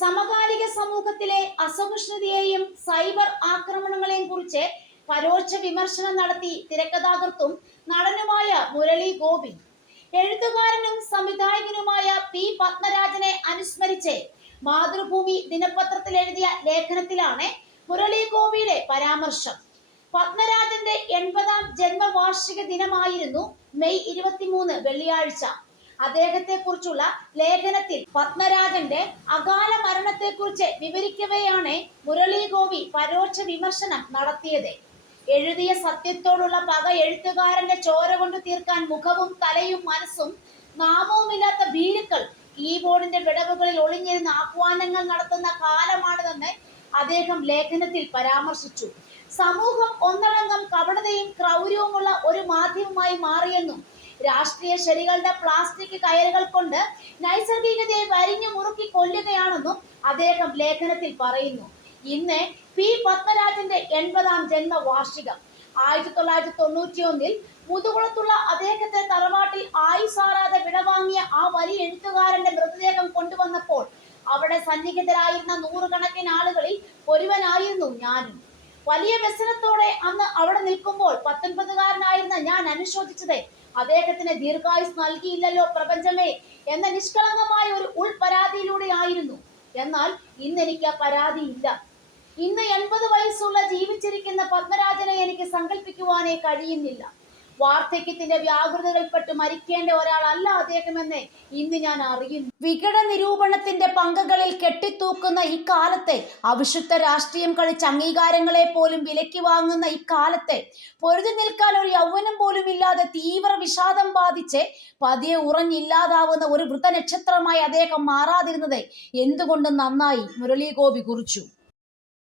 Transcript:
സമകാലിക സമൂഹത്തിലെ അസഹിഷ്ണുതയെയും സൈബർ ആക്രമണങ്ങളെയും കുറിച്ച് പരോക്ഷ വിമർശനം നടത്തി തിരക്കഥാകൃത്തും നടനുമായ മുരളി ഗോപി എഴുത്തുകാരനും സംവിധായകനുമായ പി പത്മരാജനെ അനുസ്മരിച്ച് മാതൃഭൂമി ദിനപത്രത്തിൽ എഴുതിയ ലേഖനത്തിലാണ് മുരളി ഗോപിയുടെ പരാമർശം. പത്മരാജന്റെ എൺപതാം ജന്മവാർഷിക ദിനമായിരുന്നു മെയ് ഇരുപത്തിമൂന്ന് വെള്ളിയാഴ്ച. അദ്ദേഹത്തെ കുറിച്ചുള്ള ലേഖനത്തിൽ പത്മരാജന്റെ അകാല മരണത്തെക്കുറിച്ച് വിവരിക്കവെയാണ് മുരളി ഗോപി പരോക്ഷ വിമർശനം നടത്തിയത്. എഴുതിയ സത്യത്തോടുള്ള പക എഴുത്തുകാരന്റെ ചോര കൊണ്ട് തീർക്കാൻ മുഖവും തലയും മനസ്സും നാമവുമില്ലാത്ത ഭീരുക്കൾ കീബോർഡിന്റെ വിടവുകളിൽ ഒളിഞ്ഞിരുന്ന ആഹ്വാനങ്ങൾ നടത്തുന്ന കാലമാണിതെന്ന് അദ്ദേഹം ലേഖനത്തിൽ പരാമർശിച്ചു. സമൂഹം ഒന്നടങ്കം കപടതയും ക്രൗര്യവുമുള്ള ഒരു മാധ്യമമായി മാറിയെന്നും രാഷ്ട്രീയ ശരികളുടെ പ്ലാസ്റ്റിക് കയറുകൾ കൊണ്ട് നൈസർഗികതയെ വരിഞ്ഞു മുറുക്കി കൊല്ലുകയാണെന്നും അദ്ദേഹം ലേഖനത്തിൽ പറയുന്നു. ഇന്ന് പി പത്മരാജന്റെ എൺപതാം ജന്മവാർഷികം. ആയിരത്തി തൊള്ളായിരത്തി തൊണ്ണൂറ്റി ഒന്നിൽ മുതുകുളത്തുള്ള അദ്ദേഹത്തെ തറവാട്ടിൽ ആയുസാറാതെ വിടവാങ്ങിയ ആ വലിയ എഴുത്തുകാരന്റെ മൃതദേഹം കൊണ്ടുവന്നപ്പോൾ അവിടെ സന്നിഹിതരായിരുന്ന നൂറുകണക്കിന് ആളുകളിൽ ഒരുവനായിരുന്നു ഞാനും. വലിയ വ്യസനത്തോടെ അന്ന് അവിടെ നിൽക്കുമ്പോൾ പത്തൊൻപതുകാരനായിരുന്ന ഞാൻ അനുശോചിച്ചത് അദ്ദേഹത്തിന് ദീർഘായുസ് നൽകിയില്ലല്ലോ പ്രപഞ്ചമേ എന്ന നിഷ്കളങ്കമായ ഒരു ഉൾപരാതിയിലൂടെ ആയിരുന്നു. എന്നാൽ ഇന്ന് എനിക്ക് ആ പരാതി ഇല്ല. ഇന്ന് എൺപത് വയസ്സുള്ള ജീവിച്ചിരിക്കുന്ന പത്മരാജനെ എനിക്ക് സങ്കല്പിക്കുവാനേ കഴിയുന്നില്ല. വാർദ്ധക്യത്തിന്റെ വ്യാകുലതകൾപ്പെട്ട് മരിക്കേണ്ട ഒരാളല്ല അദ്ദേഹമെന്ന് ഇന്ന് ഞാൻ അറിയുന്നു. വികട നിരൂപണത്തിന്റെ പങ്കകളിൽ കെട്ടിത്തൂക്കുന്ന ഈ കാലത്തെ അവിശുദ്ധ രാഷ്ട്രീയം കളിച്ച് അംഗീകാരങ്ങളെ പോലും വിലക്കി വാങ്ങുന്ന ഈ കാലത്തെ പൊരുതി നിൽക്കാൻ ഒരു യൗവനം പോലും ഇല്ലാതെ തീവ്ര വിഷാദം ബാധിച്ച് പതിയെ ഉറഞ്ഞില്ലാതാവുന്ന ഒരു വൃതനക്ഷത്രമായി അദ്ദേഹം മാറാതിരുന്നത് എന്തുകൊണ്ട് നന്നായി മുരളീഗോപി കുറിച്ചു?